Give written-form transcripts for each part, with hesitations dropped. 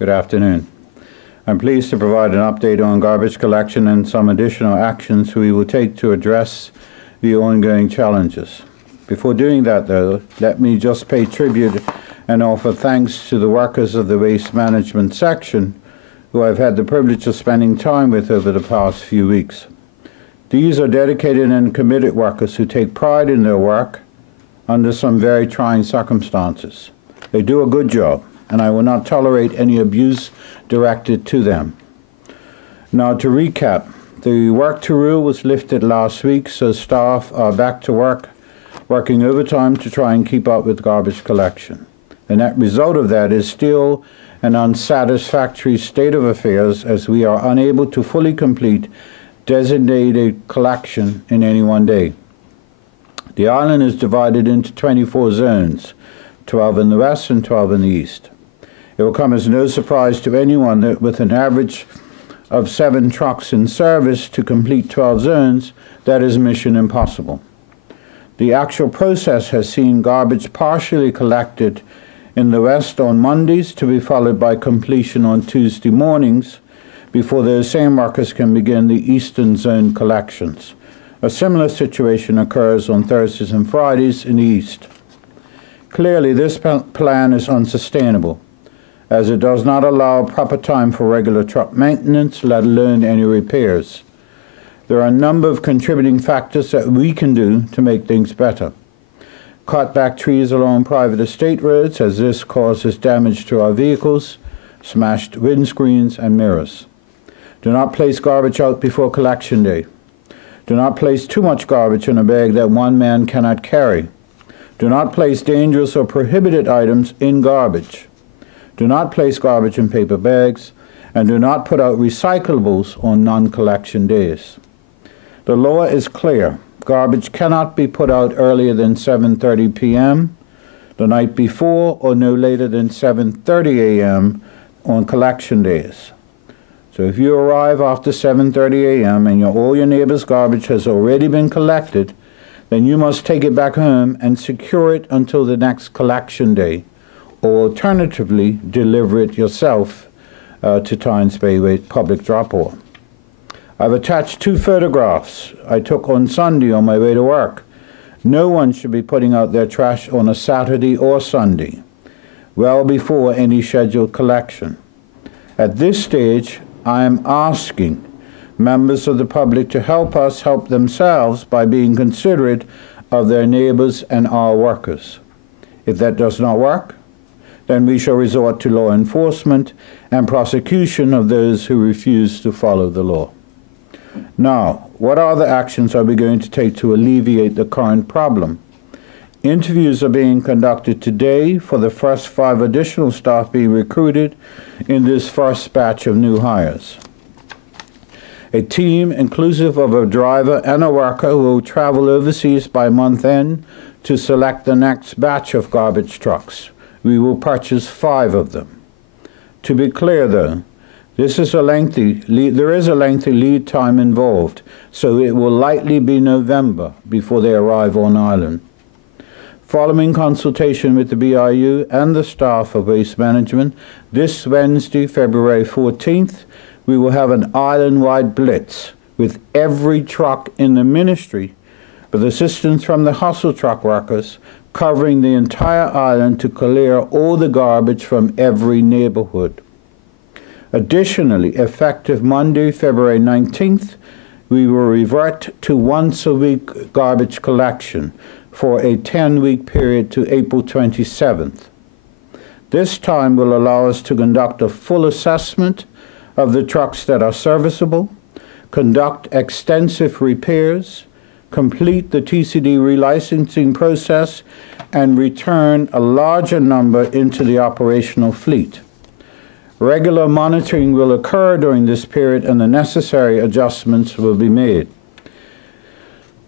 Good afternoon. I'm pleased to provide an update on garbage collection and some additional actions we will take to address the ongoing challenges. Before doing that, though, let me just pay tribute and offer thanks to the workers of the waste management section who I've had the privilege of spending time with over the past few weeks. These are dedicated and committed workers who take pride in their work under some very trying circumstances. They do a good job, and I will not tolerate any abuse directed to them. Now, to recap, the work to rule was lifted last week, so staff are back to work, working overtime to try and keep up with garbage collection. The net result of that is still an unsatisfactory state of affairs, as we are unable to fully complete designated collection in any one day. The island is divided into 24 zones, 12 in the west and 12 in the east. It will come as no surprise to anyone that with an average of 7 trucks in service to complete 12 zones, that is mission impossible. The actual process has seen garbage partially collected in the west on Mondays to be followed by completion on Tuesday mornings before those same workers can begin the eastern zone collections. A similar situation occurs on Thursdays and Fridays in the east. Clearly, this plan is unsustainable, as it does not allow proper time for regular truck maintenance, let alone any repairs. There are a number of contributing factors that we can do to make things better. Cut back trees along private estate roads, as this causes damage to our vehicles, smashed windscreens and mirrors. Do not place garbage out before collection day. Do not place too much garbage in a bag that one man cannot carry. Do not place dangerous or prohibited items in garbage. Do not place garbage in paper bags, and do not put out recyclables on non-collection days. The law is clear. Garbage cannot be put out earlier than 7:30 p.m. the night before, or no later than 7:30 a.m. on collection days. So if you arrive after 7:30 a.m. and all your neighbor's garbage has already been collected, then you must take it back home and secure it until the next collection day, or alternatively, deliver it yourself to Tynes Bay Public Drop-Off. I've attached 2 photographs I took on Sunday on my way to work. No one should be putting out their trash on a Saturday or Sunday, well before any scheduled collection. At this stage, I am asking members of the public to help us help themselves by being considerate of their neighbors and our workers. If that does not work, then we shall resort to law enforcement and prosecution of those who refuse to follow the law. Now, what other actions are we going to take to alleviate the current problem? Interviews are being conducted today for the first 5 additional staff being recruited in this first batch of new hires. A team inclusive of a driver and a worker will travel overseas by month end to select the next batch of garbage trucks. We will purchase 5 of them. To be clear, though, there is a lengthy lead time involved, so it will likely be November before they arrive on island. Following consultation with the BIU and the staff of Waste Management, this Wednesday, February 14th, we will have an island-wide blitz with every truck in the ministry, with assistance from the hustle truck workers, covering the entire island to clear all the garbage from every neighborhood. Additionally, effective Monday, February 19th, we will revert to once-a-week garbage collection for a 10-week period to April 27th. This time will allow us to conduct a full assessment of the trucks that are serviceable, conduct extensive repairs, complete the TCD relicensing process, and return a larger number into the operational fleet. Regular monitoring will occur during this period, and the necessary adjustments will be made.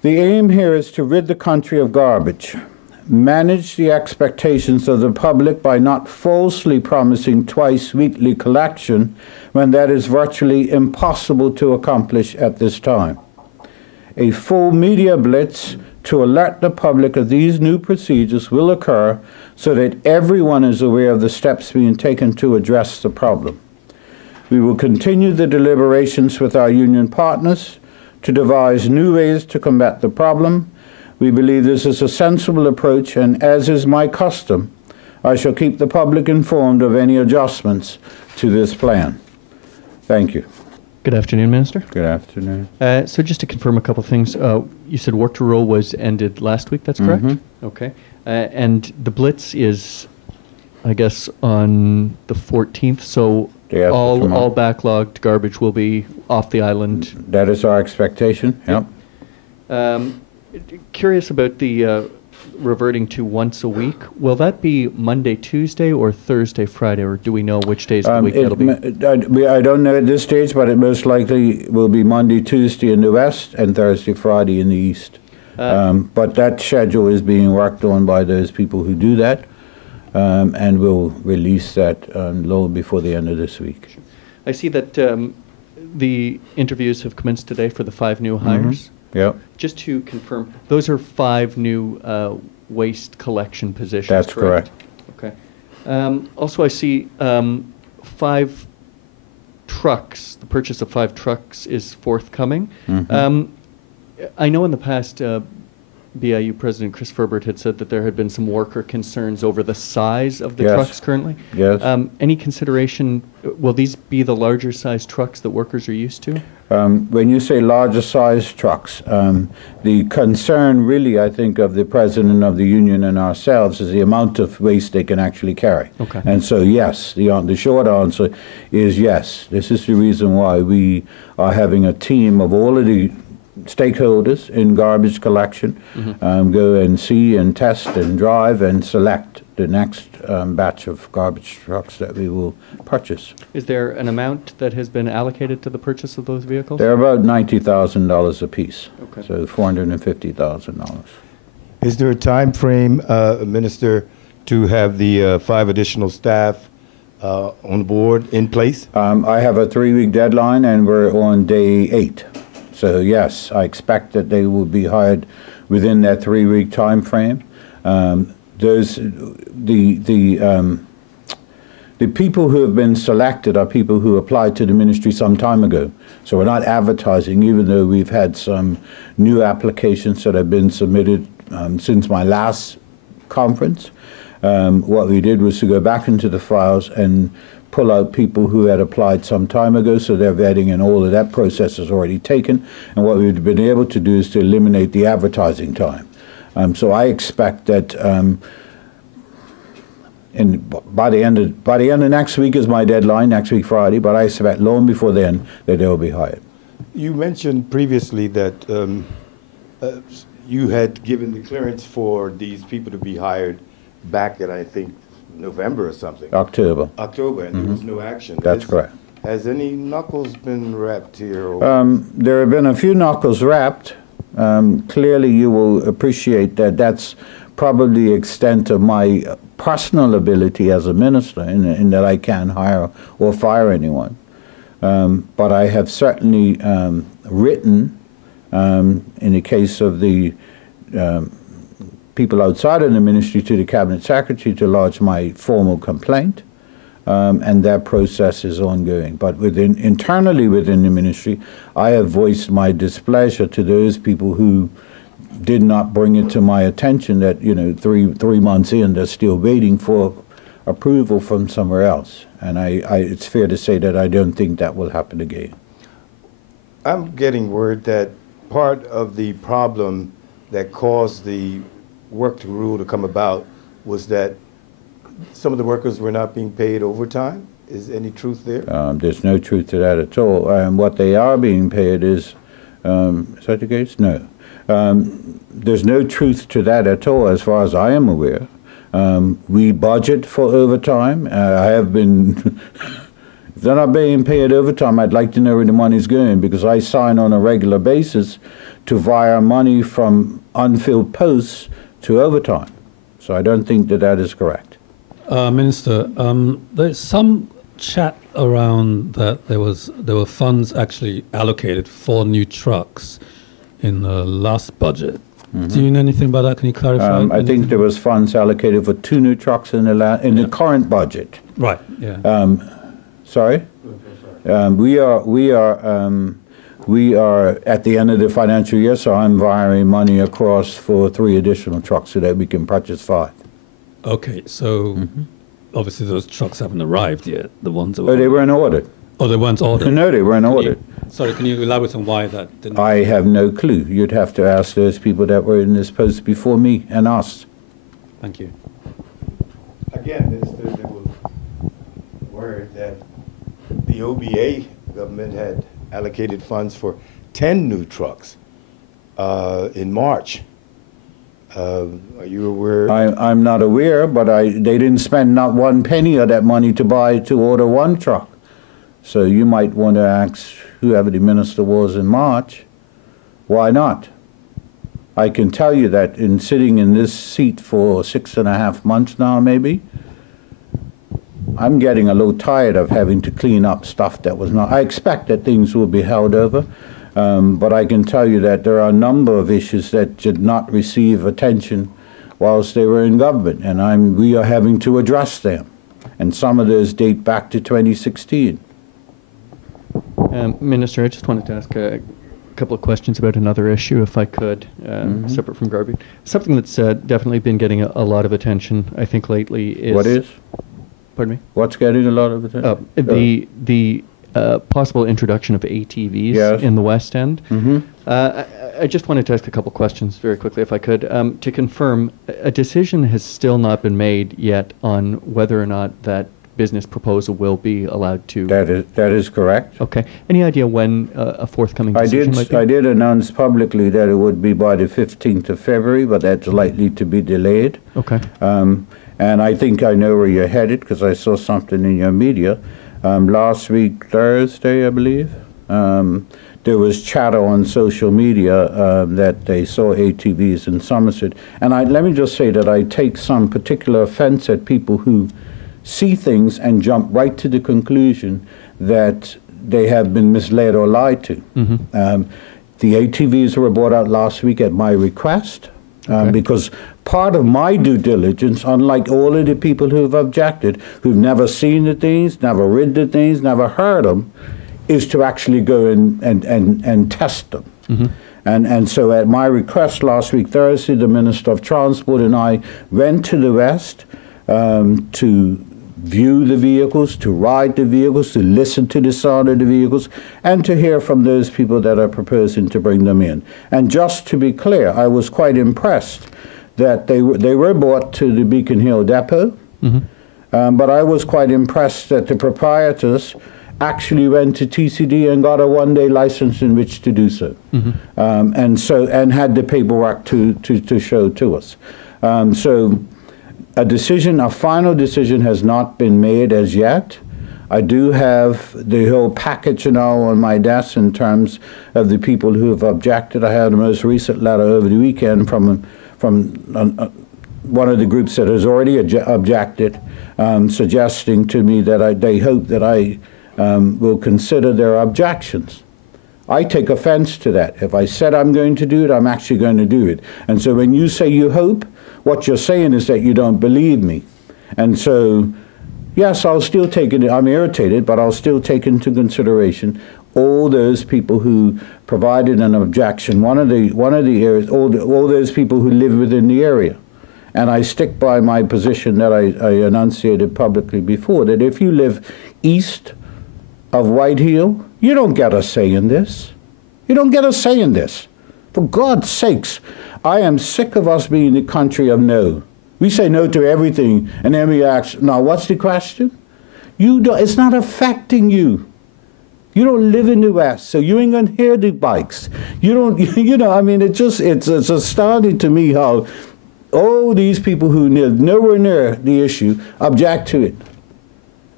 The aim here is to rid the country of garbage, manage the expectations of the public by not falsely promising twice weekly collection when that is virtually impossible to accomplish at this time. A full media blitz to alert the public of these new procedures will occur so that everyone is aware of the steps being taken to address the problem. We will continue the deliberations with our union partners to devise new ways to combat the problem. We believe this is a sensible approach, and as is my custom, I shall keep the public informed of any adjustments to this plan. Thank you. Good afternoon, Minister. Good afternoon. So just to confirm a couple of things, you said work to roll was ended last week, that's correct? Okay. And the blitz is, I guess, on the 14th, so all backlogged garbage will be off the island? That is our expectation, yep. Curious about the reverting to once a week. Will that be Monday, Tuesday, or Thursday, Friday, or do we know which days of the week that'll be? I don't know at this stage, but it most likely will be Monday, Tuesday in the west, and Thursday, Friday in the east. But that schedule is being worked on by those people who do that, and we'll release that load before the end of this week. I see that the interviews have commenced today for the 5 new hires. Yep. Just to confirm, those are 5 new waste collection positions. That's correct. Okay. Also, I see 5 trucks. The purchase of 5 trucks is forthcoming. I know in the past, BIU President Chris Ferbert had said that there had been some worker concerns over the size of the trucks currently. Yes. Any consideration, will these be the larger size trucks that workers are used to? When you say larger size trucks, the concern really, I think, of the president of the union and ourselves is the amount of waste they can actually carry. Okay. And so, yes, the short answer is yes. This is the reason why we are having a team of all of the stakeholders in garbage collection go and see and test and drive and select the next batch of garbage trucks that we will purchase. Is there an amount that has been allocated to the purchase of those vehicles? They're about $90,000 a piece, okay. So $450,000. Is there a time frame, Minister, to have the 5 additional staff on board in place? I have a 3-week deadline, and we're on day 8. So yes, I expect that they will be hired within that 3-week time frame. The people who have been selected are people who applied to the ministry some time ago. So we're not advertising, even though we've had some new applications that have been submitted since my last conference. What we did was to go back into the files and pull out people who had applied some time ago, so their vetting and all of that process is already taken. And what we've been able to do is to eliminate the advertising time. So I expect that by the end of next week is my deadline, next week Friday, but I expect long before then that they will be hired. You mentioned previously that you had given the clearance for these people to be hired back in, I think, November or something. October. October, and there was no action. That's correct. Has any knuckles been wrapped here? There have been a few knuckles wrapped. Clearly you will appreciate that that's probably the extent of my personal ability as a minister in that I can't hire or fire anyone. But I have certainly written, in the case of the people outside of the ministry, to the Cabinet Secretary to lodge my formal complaint, and that process is ongoing. But internally within the ministry, I have voiced my displeasure to those people who did not bring it to my attention that, you know, three months in, they're still waiting for approval from somewhere else. And it's fair to say that I don't think that will happen again. I'm getting word that part of the problem that caused the work rule to come about was that some of the workers were not being paid overtime. Is any truth there? There's no truth to that at all. What they are being paid is that the case? No. There's no truth to that at all as far as I am aware. We budget for overtime. I have been, if they're not being paid overtime, I'd like to know where the money's going, because I sign on a regular basis to wire money from unfilled posts to overtime. So I don't think that that is correct. Minister, there's some chat around that there were funds actually allocated for new trucks in the last budget. Do you know anything about that? Can you clarify? I think there was funds allocated for 2 new trucks in the current budget. Right. Yeah. Sorry? We are at the end of the financial year, so I'm wiring money across for 3 additional trucks so that we can purchase 5. Okay, so obviously those trucks haven't arrived yet. The ones that But they weren't ordered. Oh, they weren't ordered. No, they weren't ordered. Sorry, can you elaborate on why that didn't? I have no clue. You'd have to ask those people that were in this post before me and us. Thank you. Again, Minister, there was word that the OBA government had allocated funds for 10 new trucks in March. Are you aware? I'm not aware, but they didn't spend not 1 penny of that money to order 1 truck. So you might want to ask whoever the minister was in March, why not? I can tell you that in sitting in this seat for 6.5 months now, maybe, I'm getting a little tired of having to clean up stuff that was not. I expect that things will be held over, but I can tell you that there are a number of issues that did not receive attention whilst they were in government, and we are having to address them. And some of those date back to 2016. Minister, I just wanted to ask a couple of questions about another issue, if I could, separate from garbage. Something that's definitely been getting a lot of attention, I think, lately is... What is? Pardon me? What's getting a lot of attention? The possible introduction of ATVs in the West End. I just wanted to ask a couple questions very quickly, if I could. To confirm, a decision has still not been made yet on whether or not that business proposal will be allowed to... That is correct. Okay. Any idea when a forthcoming decision might be? I did announce publicly that it would be by the 15th of February, but that's likely to be delayed. Okay. And I think I know where you're headed because I saw something in your media. Last week, Thursday, I believe, there was chatter on social media that they saw ATVs in Somerset. And let me just say that I take some particular offense at people who see things and jump right to the conclusion that they have been misled or lied to. The ATVs were brought out last week at my request because part of my due diligence, unlike all of the people who have objected, who've never seen the things, never read the things, never heard them, is to actually go and test them. And so at my request last week, Thursday, the Minister of Transport and I went to the West to view the vehicles, to ride the vehicles, to listen to the sound of the vehicles, and to hear from those people that are proposing to bring them in. And just to be clear, I was quite impressed that they were brought to the Beacon Hill depot, but I was quite impressed that the proprietors actually went to TCD and got a 1-day license in which to do so, and had the paperwork to show to us. So a final decision has not been made as yet. I do have the whole package now on my desk in terms of the people who have objected. I had the most recent letter over the weekend from one of the groups that has already objected, suggesting to me that they hope that I will consider their objections. I take offense to that. If I said I'm going to do it, I'm actually going to do it. And so when you say you hope, what you're saying is that you don't believe me. And so, yes, I'll still take it. I'm irritated, but I'll still take into consideration all those people who provided an objection. One of the areas, all those people who live within the area. And I stick by my position that I enunciated publicly before, that if you live east of Whitehill, you don't get a say in this. You don't get a say in this. For God's sakes, I am sick of us being the country of no. We say no to everything, and then we ask, now what's the question? It's not affecting you. You don't live in the West, so you ain't gonna hear the bikes. You don't, I mean, it's astounding to me how all these people who live nowhere near the issue object to it.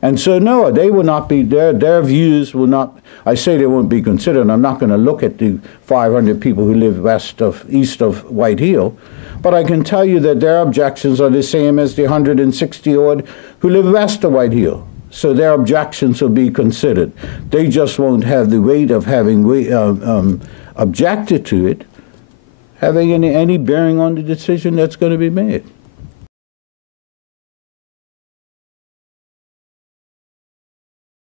And so, no, they will not be, their views will not, I say they won't be considered. I'm not going to look at the 500 people who live east of Whitehill, but I can tell you that their objections are the same as the 160-odd who live west of Whitehill. So their objections will be considered. They just won't have the weight of having objected to it having any bearing on the decision that's going to be made.